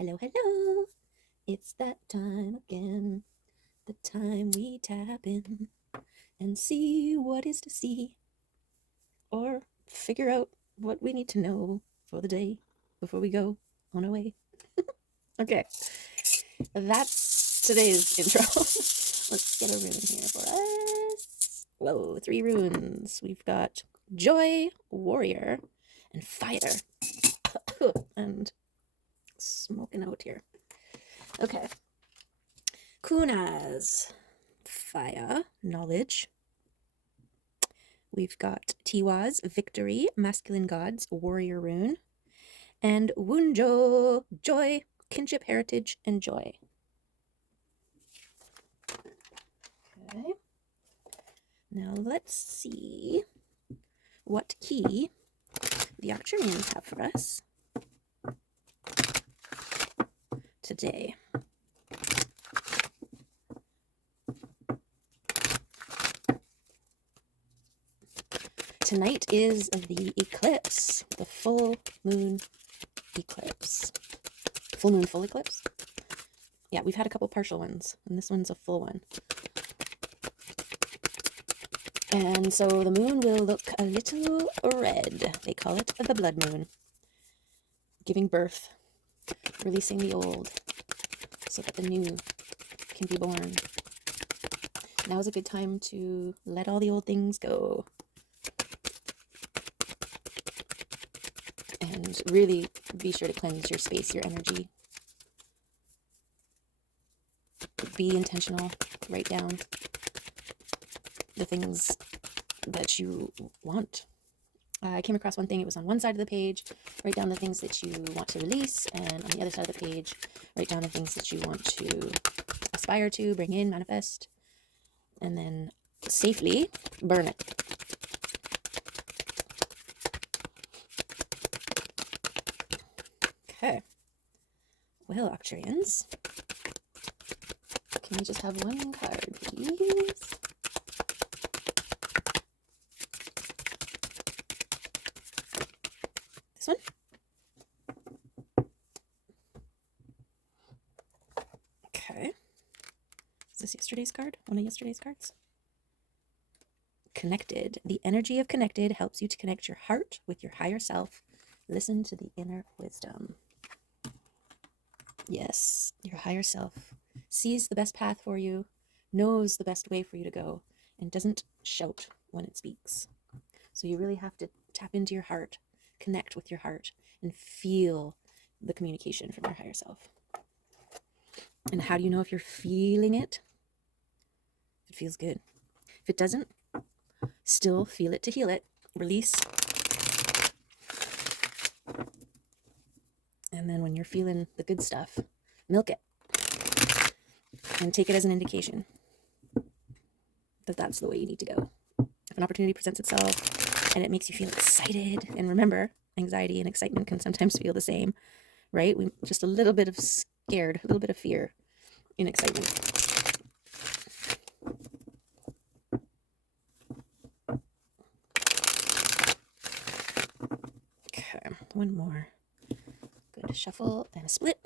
Hello, hello. It's that time again. The time we tap in and see what is to see, or figure out what we need to know for the day before we go on our way. Okay, that's today's intro. Let's get a rune here for us. Whoa, 3 runes. We've got Joy, Warrior, and Fire. And smoking out here. Okay. Kunas, Fire, Knowledge. We've got Tiwa's Victory, Masculine Gods, Warrior Rune. And Wunjo, Joy, Kinship, Heritage, and Joy. Okay. Now let's see what key the Octurians have for us today. Tonight is the eclipse, the full moon eclipse. Full moon, full eclipse? Yeah, we've had a couple partial ones, and this one's a full one. And so the moon will look a little red. They call it the blood moon. Giving birth, releasing the old, so that the new can be born. Now is a good time to let all the old things go. And really be sure to cleanse your space, your energy. Be intentional. Write down the things that you want. I came across one thing, it was on one side of the page. Write down the things that you want to release, and on the other side of the page, write down the things that you want to aspire to, bring in, manifest, and then safely burn it. Okay. Well, Octurians, can we just have one card, please? This one? Okay. Is this yesterday's card? One of yesterday's cards? Connected. The energy of connected helps you to connect your heart with your higher self. Listen to the inner wisdom. Yes, your higher self sees the best path for you, knows the best way for you to go, and doesn't shout when it speaks. So you really have to tap into your heart, connect with your heart, and feel the communication from your higher self. And how do you know if you're feeling it? It feels good. If it doesn't, still feel it to heal it. Release. And then when you're feeling the good stuff, milk it. And take it as an indication that that's the way you need to go. If an opportunity presents itself and it makes you feel excited, and remember, anxiety and excitement can sometimes feel the same, right? We just a little bit of scared, a little bit of fear in excitement. Okay, one more. Good shuffle and a split.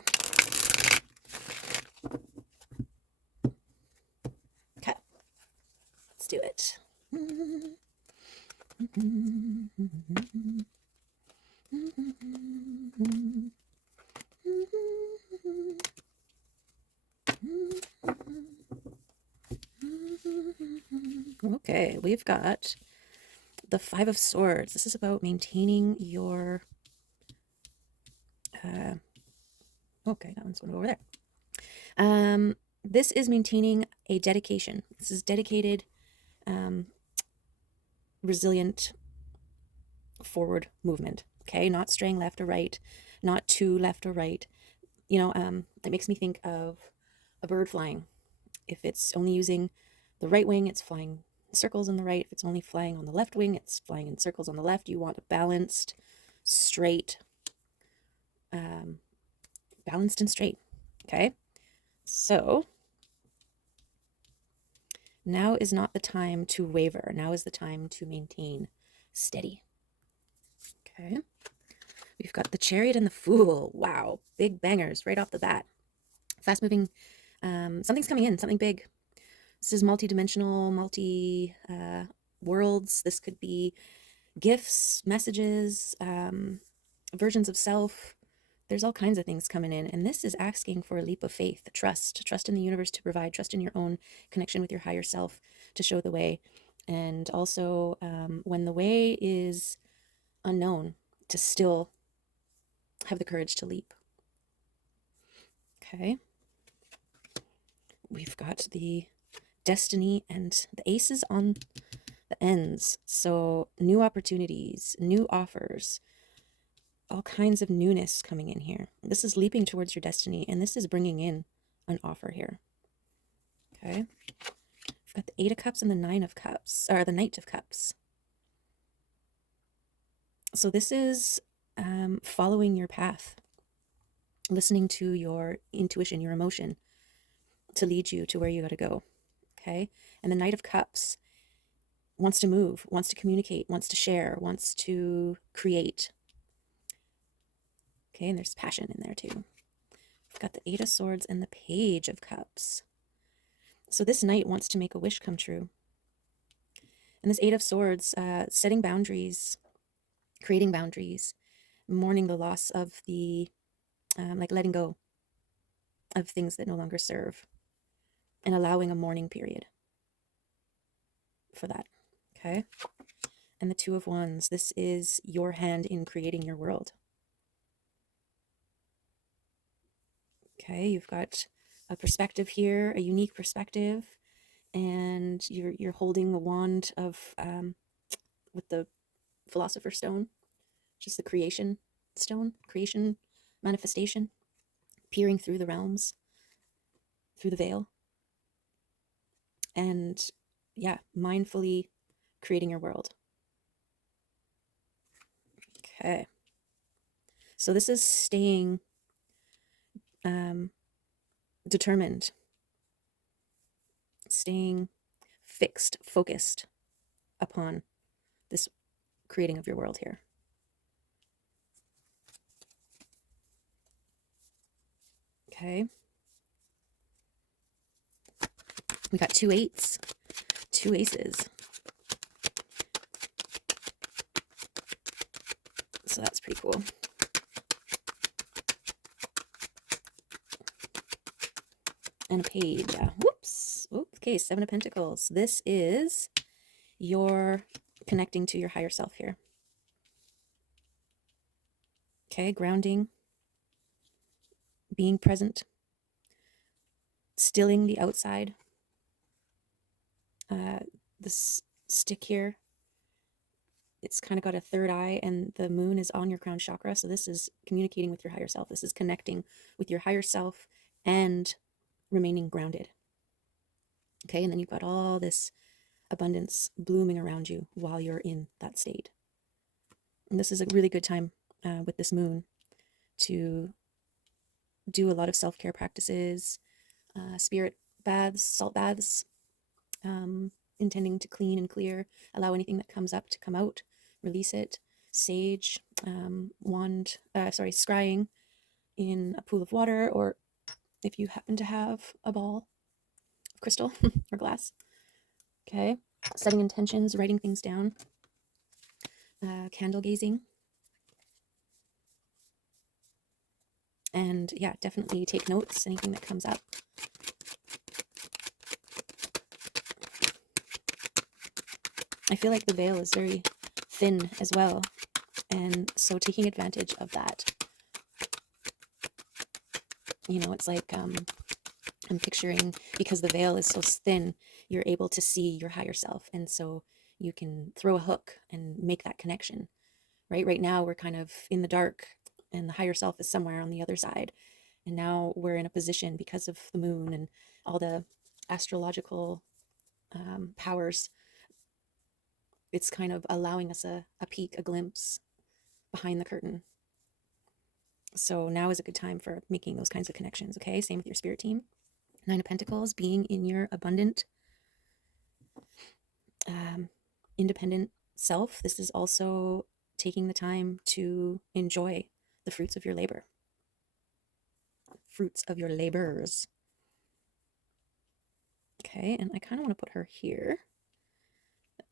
Okay, let's do it. Okay, we've got the 5 of Swords. This is about maintaining your... okay, that one's going to go over there. This is maintaining a dedication. This is dedicated, resilient forward movement. Okay, not straying left or right, not too left or right. You know, it makes me think of a bird flying. If it's only using the right wing, it's flying in circles on the right. If it's only flying on the left wing, it's flying in circles on the left. You want a balanced, straight, balanced and straight. Okay, so now is not the time to waver. Now is the time to maintain steady. Okay, We've got the Chariot and the Fool. Wow, big bangers right off the bat. Fast moving. Something's coming in, something big. This is multi-dimensional, multi worlds. This could be gifts, messages, versions of self. There's all kinds of things coming in. And this is asking for a leap of faith, trust in the universe to provide, trust in your own connection with your higher self to show the way. And also, when the way is unknown, to still have the courage to leap. Okay. We've got the destiny and the aces on the ends. So new opportunities, new offers, all kinds of newness coming in here. This is leaping towards your destiny, and this is bringing in an offer here. Okay. We've got the 8 of Cups and the 9 of Cups, or the Knight of Cups. So this is following your path, listening to your intuition, your emotion, to lead you to where you got to go. Okay. And the Knight of Cups wants to move, wants to communicate, wants to share, wants to create. Okay. And there's passion in there too. We've got the 8 of Swords and the Page of Cups. So this knight wants to make a wish come true. And this 8 of Swords, setting boundaries, creating boundaries, mourning the loss of the, like letting go of things that no longer serve, and allowing a mourning period for that. Okay. And the 2 of Wands, this is your hand in creating your world. Okay, you've got a perspective here, a unique perspective, and you're holding the wand of with the Philosopher's Stone, just the creation stone, creation manifestation, peering through the realms, through the veil, and yeah, mindfully creating your world. Okay, so this is staying determined, staying fixed, focused upon this creating of your world here. Okay. We got 2 8s, 2 aces. So that's pretty cool. And a page. Whoops. Okay, 7 of Pentacles. This is your connecting to your higher self here. Okay, grounding, being present, stilling the outside. This stick here, it's kind of got a third eye, and the moon is on your crown chakra. So this is communicating with your higher self. This is connecting with your higher self and remaining grounded. Okay, and then you've got all this abundance blooming around you while you're in that state. And this is a really good time with this moon to do a lot of self-care practices, spirit baths, salt baths, intending to clean and clear, allow anything that comes up to come out, release it. Sage, scrying in a pool of water, or if you happen to have a ball of crystal or glass. Okay, setting intentions, writing things down, candle gazing. And yeah, definitely take notes, anything that comes up. I feel like the veil is very thin as well. And so taking advantage of that. You know, it's like I'm picturing, because the veil is so thin, you're able to see your higher self. And so you can throw a hook and make that connection. Right now, we're kind of in the dark, and the higher self is somewhere on the other side. And now we're in a position, because of the moon and all the astrological powers, it's kind of allowing us a peek, a glimpse behind the curtain. So now is a good time for making those kinds of connections. Okay, same with your spirit team. 9 of Pentacles, being in your abundant, independent self. This is also taking the time to enjoy the fruits of your labor. Fruits of your labors. Okay, and I kind of want to put her here.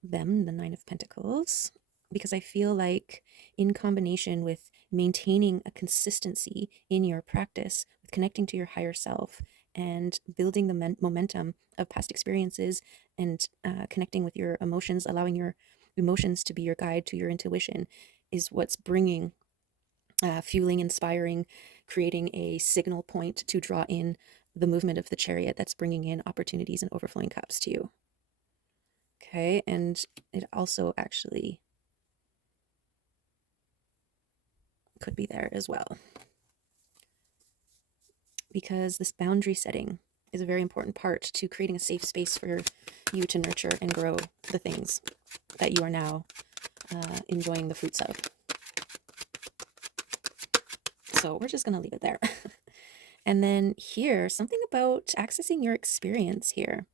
Them, the Nine of Pentacles, because I feel like in combination with maintaining a consistency in your practice, with connecting to your higher self and building the momentum of past experiences and connecting with your emotions, allowing your emotions to be your guide to your intuition, is what's bringing, fueling, inspiring, creating a signal point to draw in the movement of the chariot that's bringing in opportunities and overflowing cups to you. Okay, and it also actually could be there as well, because this boundary setting is a very important part to creating a safe space for you to nurture and grow the things that you are now enjoying the fruits of. So we're just going to leave it there. And then here, something about accessing your experience here,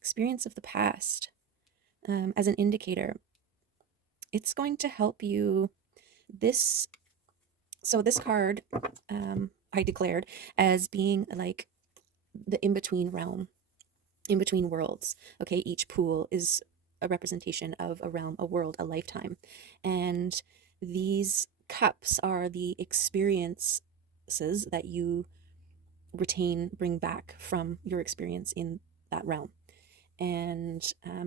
experience of the past, as an indicator. It's going to help you. This card, I declared as being like the in-between realm, in-between worlds. Okay, each pool is a representation of a realm, a world, a lifetime. And these cups are the experiences that you retain, bring back from your experience in that realm. And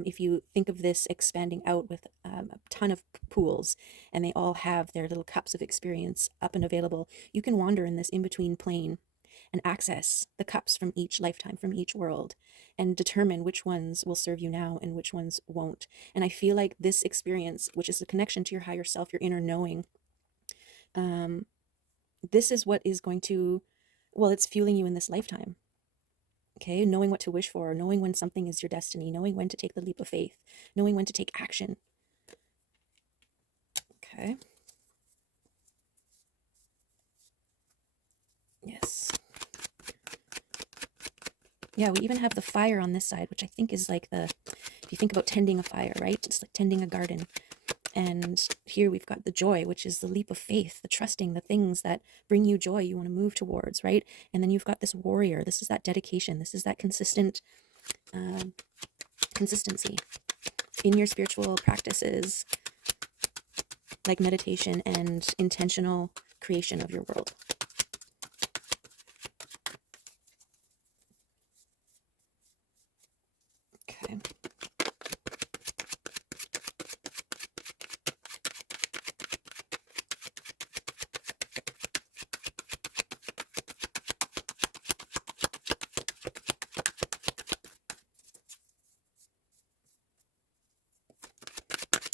if you think of this expanding out with a ton of pools, and they all have their little cups of experience up and available, you can wander in this in-between plane and access the cups from each lifetime, from each world, and determine which ones will serve you now and which ones won't. And I feel like this experience, which is the connection to your higher self, your inner knowing, this is what is going to, well, it's fueling you in this lifetime. Okay, knowing what to wish for, knowing when something is your destiny, knowing when to take the leap of faith, knowing when to take action. Okay. Yes. Yeah, we even have the fire on this side, which I think is like if you think about tending a fire, right? It's like tending a garden. And here we've got the joy, which is the leap of faith, the trusting, the things that bring you joy, you want to move towards, right? And then you've got this warrior. This is that dedication. This is that consistency in your spiritual practices, like meditation and intentional creation of your world. Okay.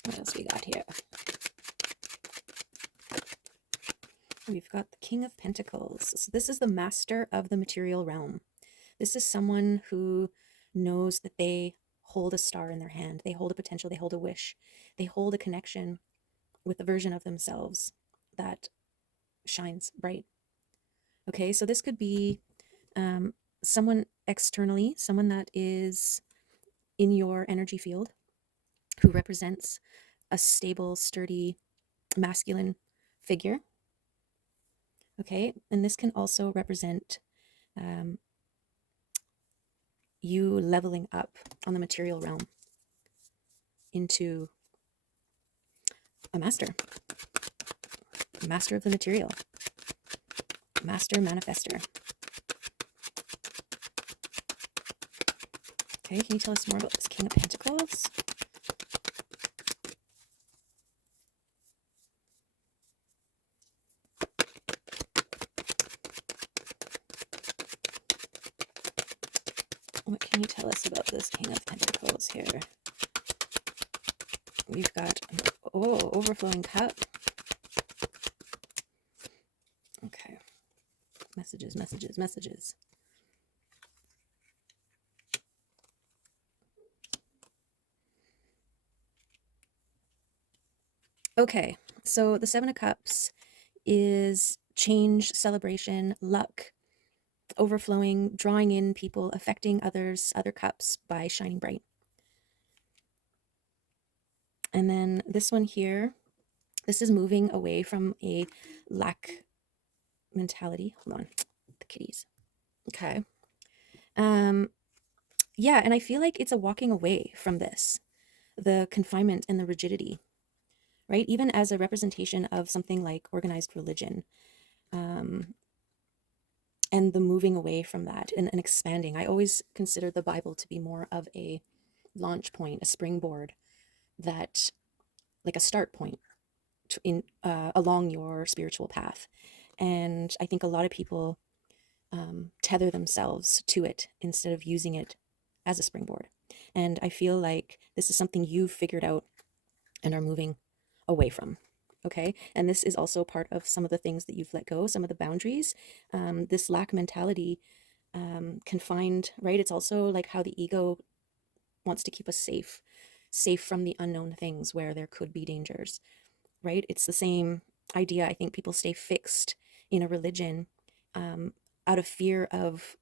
What else we got here? We've got the King of Pentacles. So this is the master of the material realm. This is someone who knows that they hold a star in their hand. They hold a potential. They hold a wish. They hold a connection with a version of themselves that shines bright. Okay, so this could be someone externally, someone that is in your energy field who represents a stable, sturdy, masculine figure. Okay, and this can also represent you leveling up on the material realm into a master of the material, master manifester. Okay, can you tell us more about this King of Pentacles? What can you tell us about this King of Pentacles here? We've got, overflowing cup. Okay. Messages. Okay, so the Seven of Cups is change, celebration, luck, overflowing, drawing in people, affecting others, other cups by shining bright. And then this one here, This is moving away from a lack mentality. Hold on, the kitties. Okay. Yeah, and I feel like it's a walking away from this, the confinement and the rigidity, right? Even as a representation of something like organized religion, and the moving away from that and expanding. I always consider the Bible to be more of a launch point, a springboard, that like a start point in along your spiritual path. And I think a lot of people tether themselves to it instead of using it as a springboard. And I feel like this is something you've figured out and are moving away from. Okay. And this is also part of some of the things that you've let go, some of the boundaries. This lack mentality, confined, right? It's also like how the ego wants to keep us safe from the unknown things where there could be dangers, right? It's the same idea. I think people stay fixed in a religion out of fear of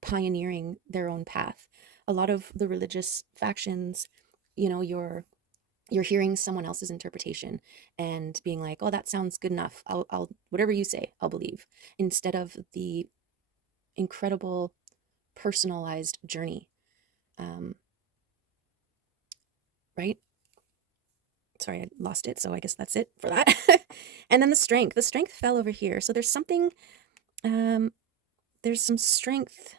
pioneering their own path. A lot of the religious factions, you're hearing someone else's interpretation and being like, oh, that sounds good enough. I'll whatever you say, I'll believe, instead of the incredible personalized journey. Right? Sorry, I lost it. So I guess that's it for that. And then the strength fell over here. So um, there's some strength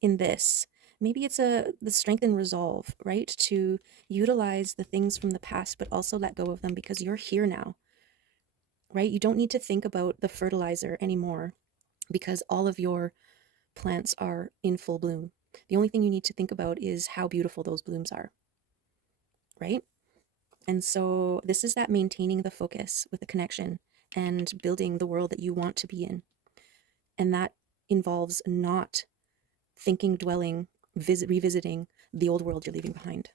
in this. Maybe it's the strength and resolve, right? To utilize the things from the past, but also let go of them because you're here now, right? You don't need to think about the fertilizer anymore because all of your plants are in full bloom. The only thing you need to think about is how beautiful those blooms are, right? And so this is that maintaining the focus with the connection and building the world that you want to be in. And that involves not thinking, dwelling, revisiting the old world you're leaving behind.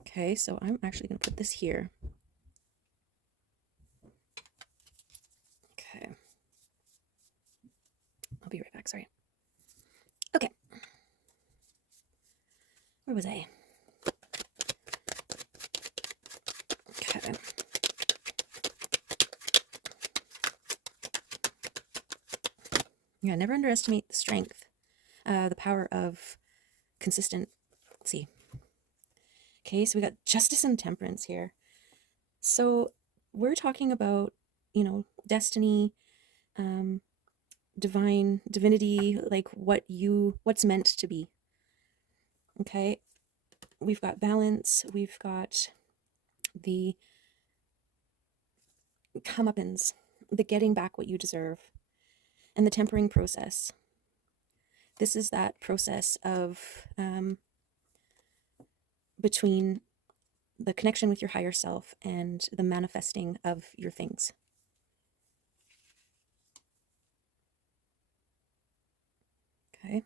Okay, so I'm actually going to put this here. Okay. I'll be right back, sorry. Okay. Where was I? Okay. Yeah, never underestimate the strength, the power of consistency. Okay, so we got justice and temperance here. So we're talking about, destiny, divinity, like what's meant to be. Okay, we've got balance, we've got the comeuppance, the getting back what you deserve, and the tempering process. This is that process of between the connection with your higher self and the manifesting of your things. Okay.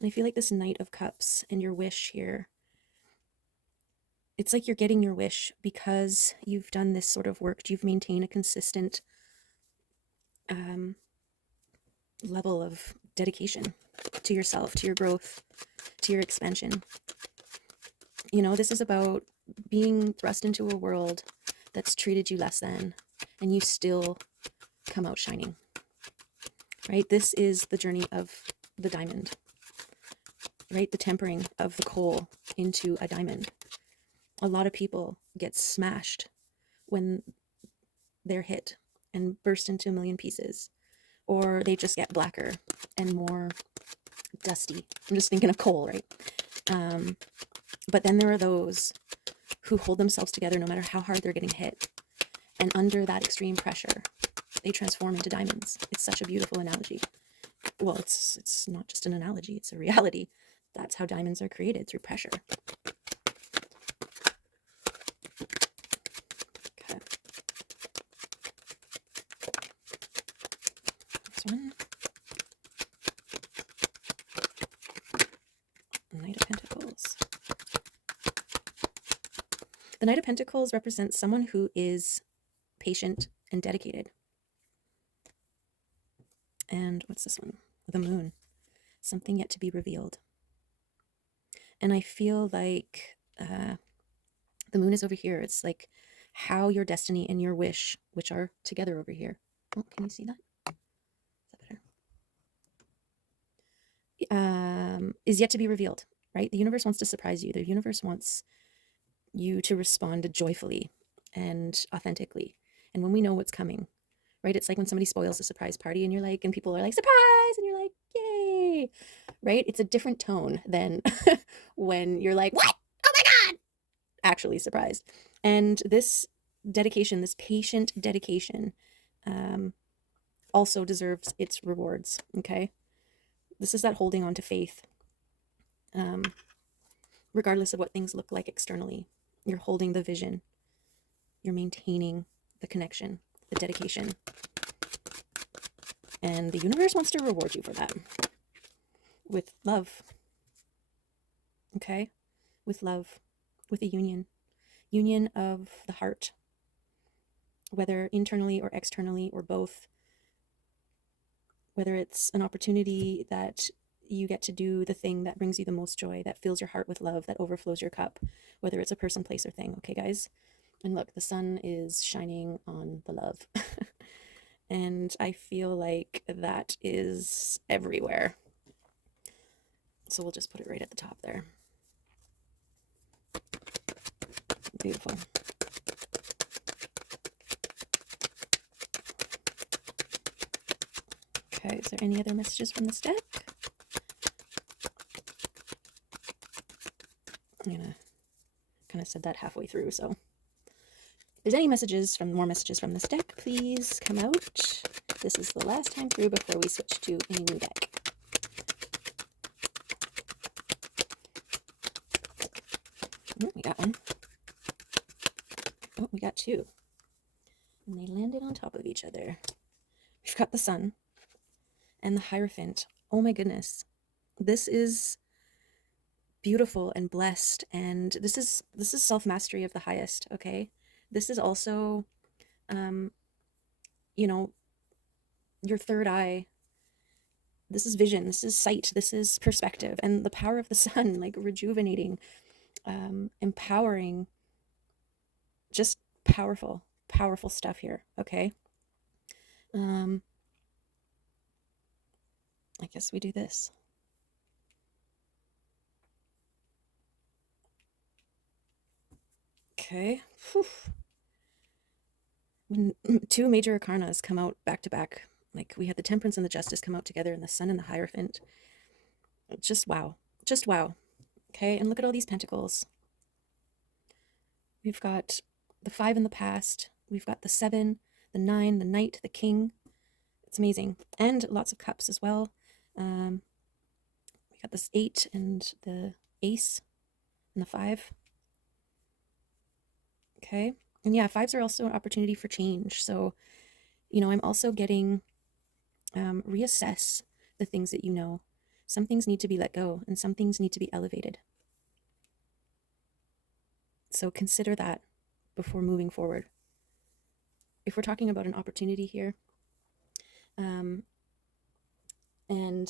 And I feel like this Knight of Cups and your wish here, it's like you're getting your wish because you've done this sort of work. You've maintained a consistent level of dedication to yourself, to your growth, to your expansion. This is about being thrust into a world that's treated you less than, and you still come out shining, right? This is the journey of the diamond, right? The tempering of the coal into a diamond. A lot of people get smashed when they're hit and burst into a million pieces, or they just get blacker and more dusty. I'm just thinking of coal, right? But then there are those who hold themselves together no matter how hard they're getting hit. And under that extreme pressure, they transform into diamonds. It's such a beautiful analogy. Well, it's not just an analogy, it's a reality. That's how diamonds are created, through pressure. Okay. Next one. Knight of Pentacles. The Knight of Pentacles represents someone who is patient and dedicated. And what's this one? The Moon. Something yet to be revealed. And I feel like the Moon is over here. It's like how your destiny and your wish, which are together over here. Oh, can you see that? Is that better? Is yet to be revealed, right? The universe wants to surprise you. The universe wants you to respond joyfully and authentically. And when we know what's coming, right? It's like when somebody spoils a surprise party and you're like, and people are like, surprise! And you're like, yay, right? It's a different tone than when you're like, what? Oh my God! Actually surprised. And this dedication, this patient dedication, also deserves its rewards, okay? This is that holding on to faith, regardless of what things look like externally. You're holding the vision. You're maintaining the connection, the dedication. And the universe wants to reward you for that with love, okay? With love, with a union of the heart, whether internally or externally or both, whether it's an opportunity that you get to do the thing that brings you the most joy, that fills your heart with love, that overflows your cup, whether it's a person, place, or thing. Okay, guys? And look, the sun is shining on the love. And I feel like that is everywhere. So we'll just put it right at the top there. Beautiful. Okay, is there any other messages from this deck? I'm gonna kind of said that halfway through, so if there's any more messages from this deck, please come out. This is the last time through before we switch to a new deck. Oh, we got one. Oh, we got two. And they landed on top of each other. We've got the Sun and the Hierophant. Oh my goodness. This is beautiful and blessed, and this is self-mastery of the highest, okay? This is also you know, your third eye. This is vision, this is sight, this is perspective, and the power of the sun, like rejuvenating, empowering, just powerful stuff here, okay? I guess we do this. Okay. Whew. When two major arcanas come out back to back, like we had the Temperance and the Justice come out together, and the Sun and the Hierophant, just wow. Just wow. Okay, and look at all these pentacles. We've got the 5 in the past. We've got the 7, the 9, the Knight, the King. It's amazing. And lots of cups as well. We got this 8 and the Ace and the 5. Okay. And yeah, 5s are also an opportunity for change. So, you know, I'm also getting reassess the things that you know. Some things need to be let go, and some things need to be elevated. So consider that before moving forward. If we're talking about an opportunity here, and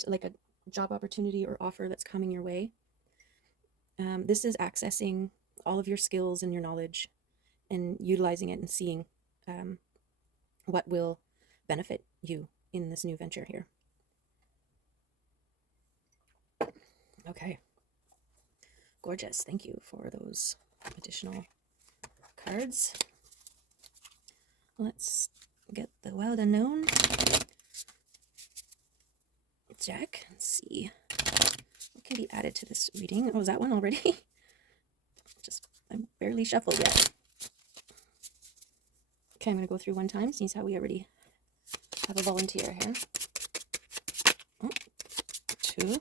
like a job opportunity or offer that's coming your way, this is accessing all of your skills and your knowledge and utilizing it and seeing what will benefit you in this new venture here. Okay. Gorgeous. Thank you for those additional cards. Let's get the Wild Unknown deck and see what can be added to this reading. Oh, is that one already? I'm barely shuffled yet. Okay, I'm going to go through one time, since how we already have a volunteer here. Oh, 2.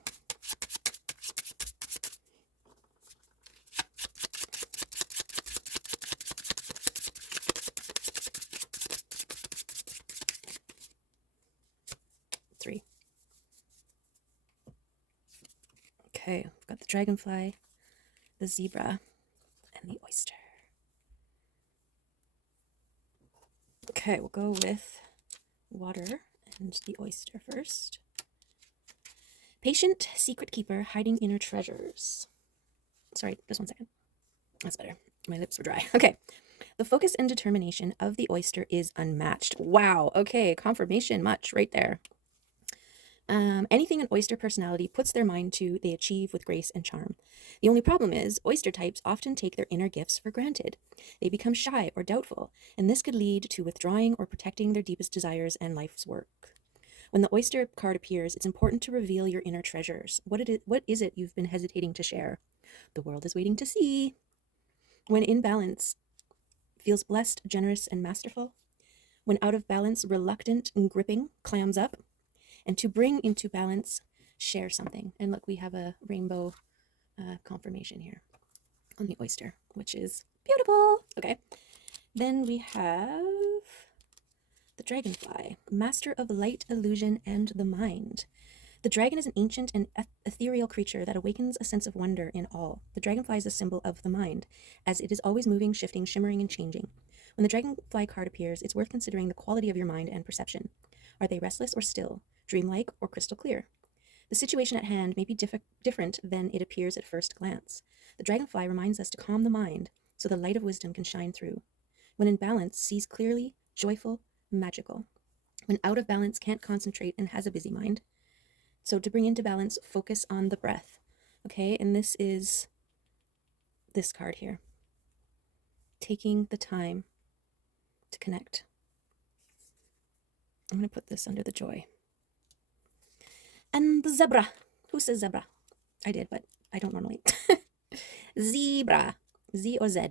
3. Okay, we've got the dragonfly, the zebra, and the oyster. Okay, we'll go with water and the oyster first. Patient secret keeper hiding inner treasures. Sorry, just one second. That's better. My lips were dry. Okay. The focus and determination of the oyster is unmatched. Wow. Okay. Confirmation much right there. Anything an oyster personality puts their mind to, they achieve with grace and charm. The only problem is, oyster types often take their inner gifts for granted. They become shy or doubtful, and this could lead to withdrawing or protecting their deepest desires and life's work. When the oyster card appears, it's important to reveal your inner treasures. What is it you've been hesitating to share? The world is waiting to see. When in balance, feels blessed, generous, and masterful. When out of balance, reluctant and gripping, clams up. And to bring into balance, share something. And look, we have a rainbow confirmation here on the oyster, which is beautiful. Okay. Then we have the dragonfly, master of light, illusion, and the mind. The dragon is an ancient and ethereal creature that awakens a sense of wonder in all. The dragonfly is a symbol of the mind, as it is always moving, shifting, shimmering, and changing. When the dragonfly card appears, it's worth considering the quality of your mind and perception. Are they restless or still, dreamlike or crystal clear? The situation at hand may be different than it appears at first glance. The dragonfly reminds us to calm the mind so the light of wisdom can shine through. When in balance, sees clearly, joyful, magical. When out of balance, can't concentrate and has a busy mind. So to bring into balance, focus on the breath. Okay, and this is this card here. Taking the time to connect. I'm going to put this under the joy. And the zebra. Who says zebra? I did, but I don't normally. Zebra. Z or Z.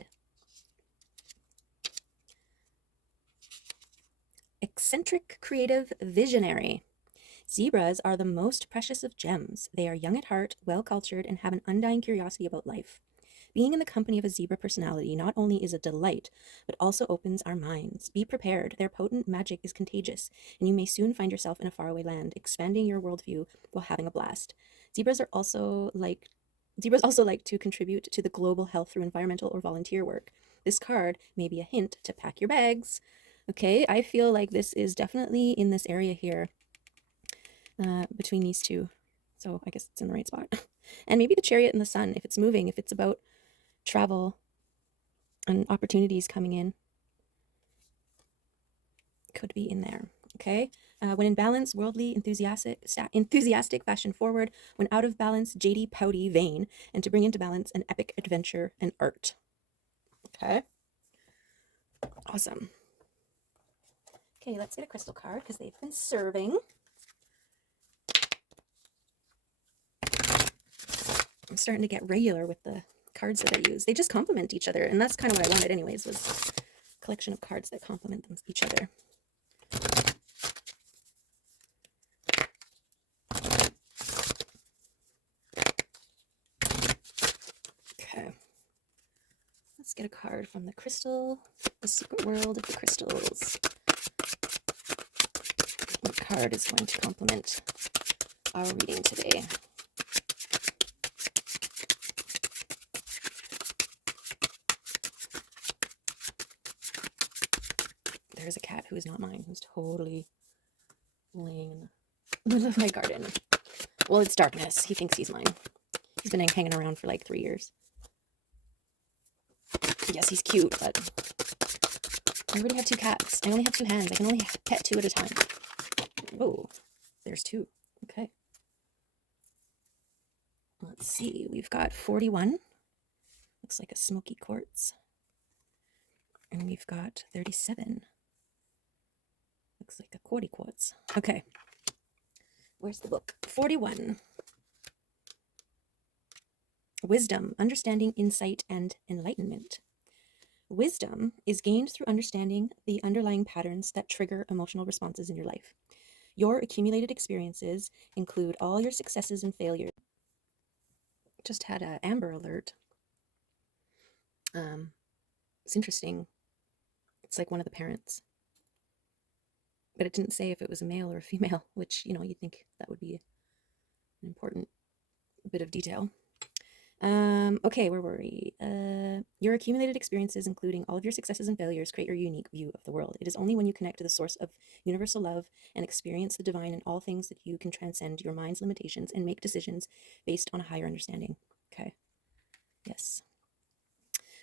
Eccentric, creative, visionary. Zebras are the most precious of gems. They are young at heart, well-cultured, and have an undying curiosity about life. Being in the company of a zebra personality not only is a delight, but also opens our minds. Be prepared. Their potent magic is contagious, and you may soon find yourself in a faraway land, expanding your worldview while having a blast. Zebras also like to contribute to the global health through environmental or volunteer work. This card may be a hint to pack your bags. Okay, I feel like this is definitely in this area here, between these two. So I guess it's in the right spot. And maybe the chariot and the sun, if it's moving, if it's about travel and opportunities coming in, could be in there. Okay. When in balance, worldly, enthusiastic, fashion forward. When out of balance, jady, pouty, vain. And to bring into balance, an epic adventure and art. Okay. Awesome. Okay, let's get a crystal card because they've been serving. I'm starting to get regular with the cards that I use. They just complement each other, and that's kind of what I wanted anyways, was a collection of cards that complement each other. Okay. Let's get a card from the crystal, the secret world of the crystals. What card is going to complement our reading today? There's a cat who is not mine, who's totally laying in the middle of my garden. Well, it's darkness. He thinks he's mine. He's been hanging around for like 3 years. Yes, he's cute, but I already have 2 cats. I only have 2 hands. I can only pet 2 at a time. Oh, there's 2. Okay. Let's see. We've got 41. Looks like a smoky quartz. And we've got 37. Looks like a quartzy quartz. Okay. Where's the book? 41. Wisdom, understanding, insight, and enlightenment. Wisdom is gained through understanding the underlying patterns that trigger emotional responses in your life. Your accumulated experiences include all your successes and failures. Just had an Amber Alert. It's interesting. It's like one of the parents. But it didn't say if it was a male or a female, which, you'd think that would be an important bit of detail. Okay, where were we? Your accumulated experiences, including all of your successes and failures, create your unique view of the world. It is only when you connect to the source of universal love and experience the divine in all things that you can transcend your mind's limitations and make decisions based on a higher understanding. Okay. Yes.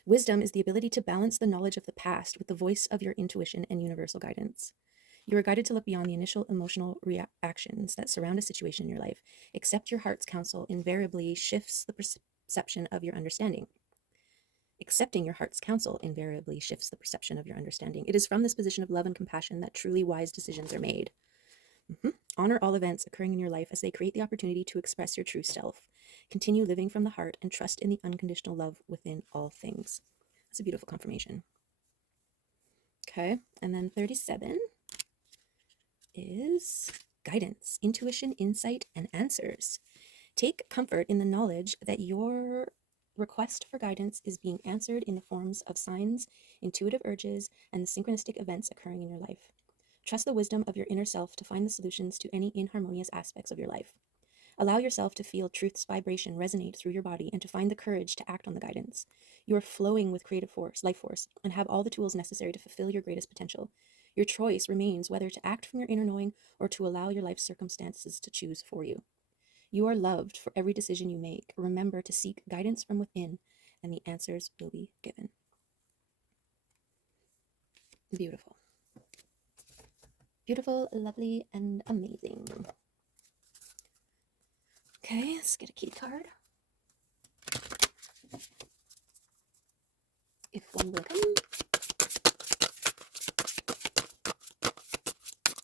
Wisdom is the ability to balance the knowledge of the past with the voice of your intuition and universal guidance. You are guided to look beyond the initial emotional reactions that surround a situation in your life. Accept your heart's counsel invariably shifts the perception of your understanding. Accepting your heart's counsel invariably shifts the perception of your understanding. It is from this position of love and compassion that truly wise decisions are made. Honor all events occurring in your life as they create the opportunity to express your true self. Continue living from the heart and trust in the unconditional love within all things. That's a beautiful confirmation. Okay, and then 37 is guidance, intuition, insight, and answers. Take comfort in the knowledge that your request for guidance is being answered in the forms of signs, intuitive urges, and the synchronistic events occurring in your life. Trust the wisdom of your inner self to find the solutions to any inharmonious aspects of your life. Allow yourself to feel truth's vibration resonate through your body and to find the courage to act on the guidance. You are flowing with creative force, life force, and have all the tools necessary to fulfill your greatest potential. Your choice remains whether to act from your inner knowing or to allow your life circumstances to choose for you. You are loved for every decision you make. Remember to seek guidance from within, and the answers will be given. Beautiful. Beautiful, lovely, and amazing. Okay, let's get a key card. If one will come.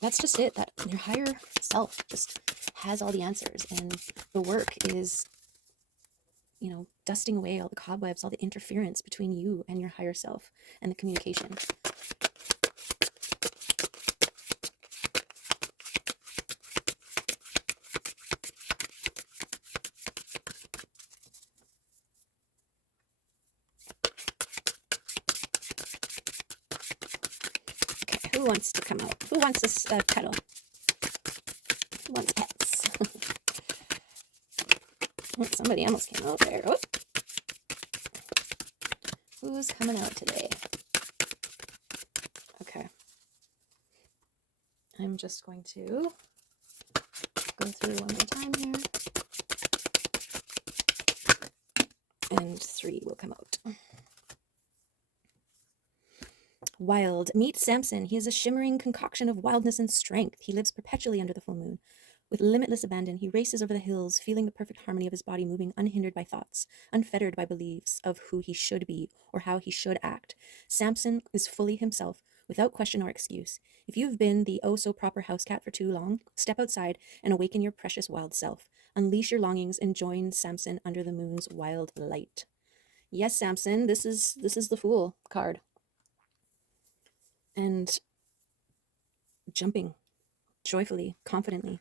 That's just it, that your higher self just has all the answers, and the work is, dusting away all the cobwebs, all the interference between you and your higher self and the communication. Okay, who wants to come out? Who wants this cuddle? Who wants pets? Somebody else came out there. Oh. Who's coming out today? Okay. I'm just going to go through one more time here. And 3 will come out. Wild. Meet Samson. He is a shimmering concoction of wildness and strength. He lives perpetually under the full moon. With limitless abandon, he races over the hills, feeling the perfect harmony of his body moving unhindered by thoughts, unfettered by beliefs of who he should be or how he should act. Samson is fully himself, without question or excuse. If you've been the oh-so-proper house cat for too long, step outside and awaken your precious wild self. Unleash your longings and join Samson under the moon's wild light. Yes, Samson, this is the Fool card. And jumping joyfully, confidently.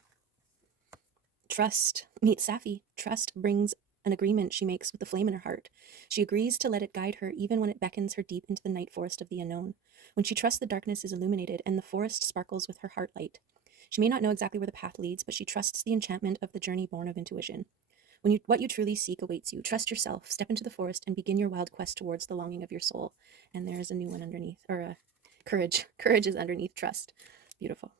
Trust. Meet Safi. Trust brings an agreement she makes with the flame in her heart. She agrees to let it guide her even when it beckons her deep into the night forest of the unknown. When she trusts, the darkness is illuminated and the forest sparkles with her heart light. She may not know exactly where the path leads, but she trusts the enchantment of the journey born of intuition. What you truly seek awaits you. Trust yourself, step into the forest, and begin your wild quest towards the longing of your soul. And there's a new one underneath, or courage. Courage is underneath trust. Beautiful.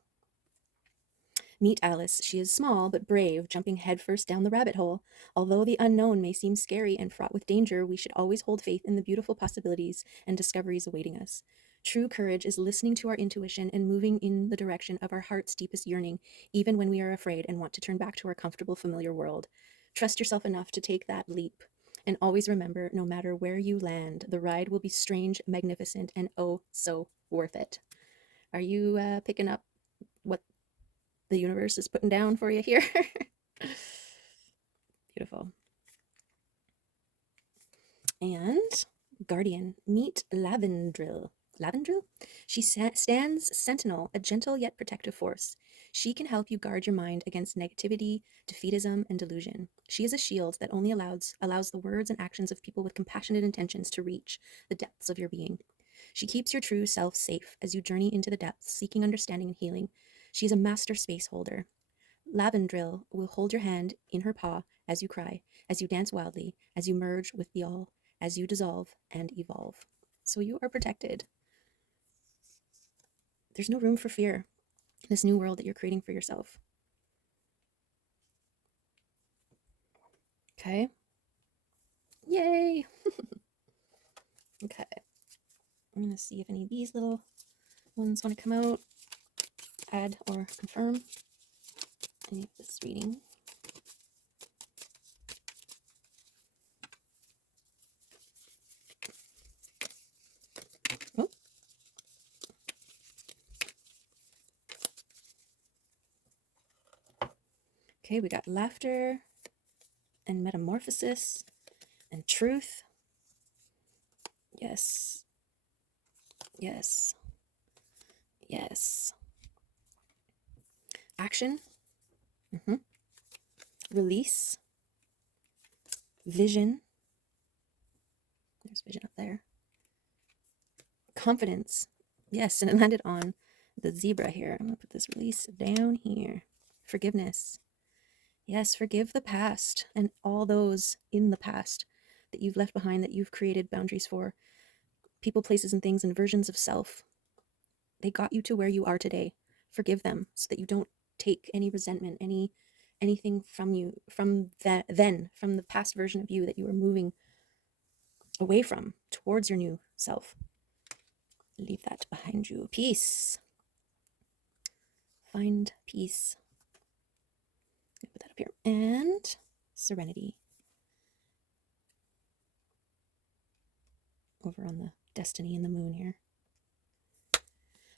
Meet Alice. She is small but brave, jumping headfirst down the rabbit hole. Although the unknown may seem scary and fraught with danger, we should always hold faith in the beautiful possibilities and discoveries awaiting us. True courage is listening to our intuition and moving in the direction of our heart's deepest yearning, even when we are afraid and want to turn back to our comfortable, familiar world. Trust yourself enough to take that leap. And always remember, no matter where you land, the ride will be strange, magnificent, and oh so worth it. Are you picking up what the universe is putting down for you here? Beautiful. And Guardian. Meet Lavendril. Lavendril? She stands sentinel, a gentle yet protective force. She can help you guard your mind against negativity, defeatism, and delusion. She is a shield that only allows the words and actions of people with compassionate intentions to reach the depths of your being. She keeps your true self safe as you journey into the depths, seeking understanding and healing. She is a master space holder. Lavendril will hold your hand in her paw as you cry, as you dance wildly, as you merge with the all, as you dissolve and evolve. So you are protected. There's no room for fear in this new world that you're creating for yourself. Okay? Yay! Okay. I'm going to see if any of these little ones want to come out, add or confirm any of this reading. Oh. Okay, we got laughter and metamorphosis and truth. Yes. Yes. Yes. Action. Release. Vision. There's vision up there. Confidence. Yes, and it landed on the zebra here. I'm going to put this release down here. Forgiveness. Yes, forgive the past and all those in the past that you've left behind, that you've created boundaries for. People, places, and things, and versions of self. They got you to where you are today. Forgive them so that you don't take any resentment, anything from you, from that then, from the past version of you that you were moving away from towards your new self. Leave that behind you. Peace. Find peace. Put that up here. And serenity. Over on the destiny and the moon here.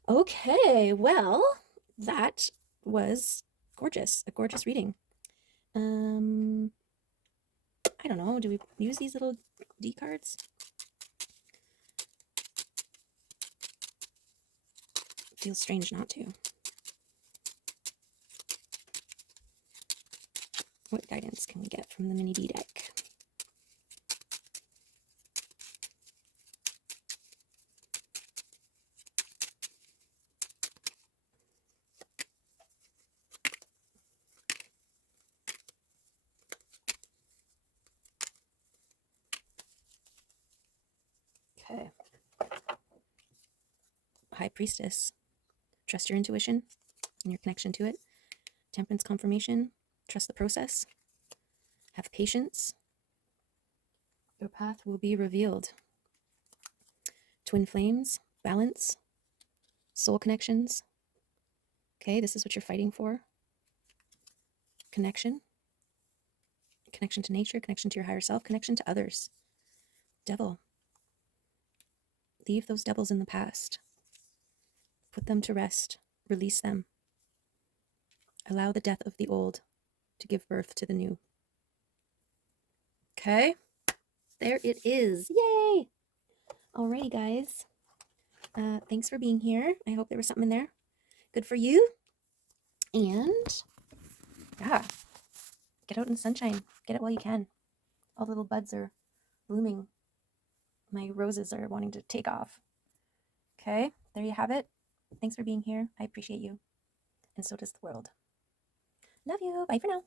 Okay, well, that was gorgeous. A gorgeous reading. I don't know. Do we use these little D cards? Feels strange not to. What guidance can we get from the mini D deck? Okay. High Priestess. Trust your intuition and your connection to it. Temperance confirmation. Trust the process. Have patience. Your path will be revealed. Twin flames. Balance. Soul connections. Okay, this is what you're fighting for. Connection. Connection to nature, connection to your higher self, connection to others. Devil. Leave those devils in the past. Put them to rest. Release them. Allow the death of the old to give birth to the new. Okay, there it is. Yay! Alrighty, guys. Thanks for being here. I hope there was something in there good for you. And yeah, get out in the sunshine. Get it while you can. All the little buds are blooming. My roses are wanting to take off. Okay, there you have it. Thanks for being here. I appreciate you. And so does the world. Love you. Bye for now.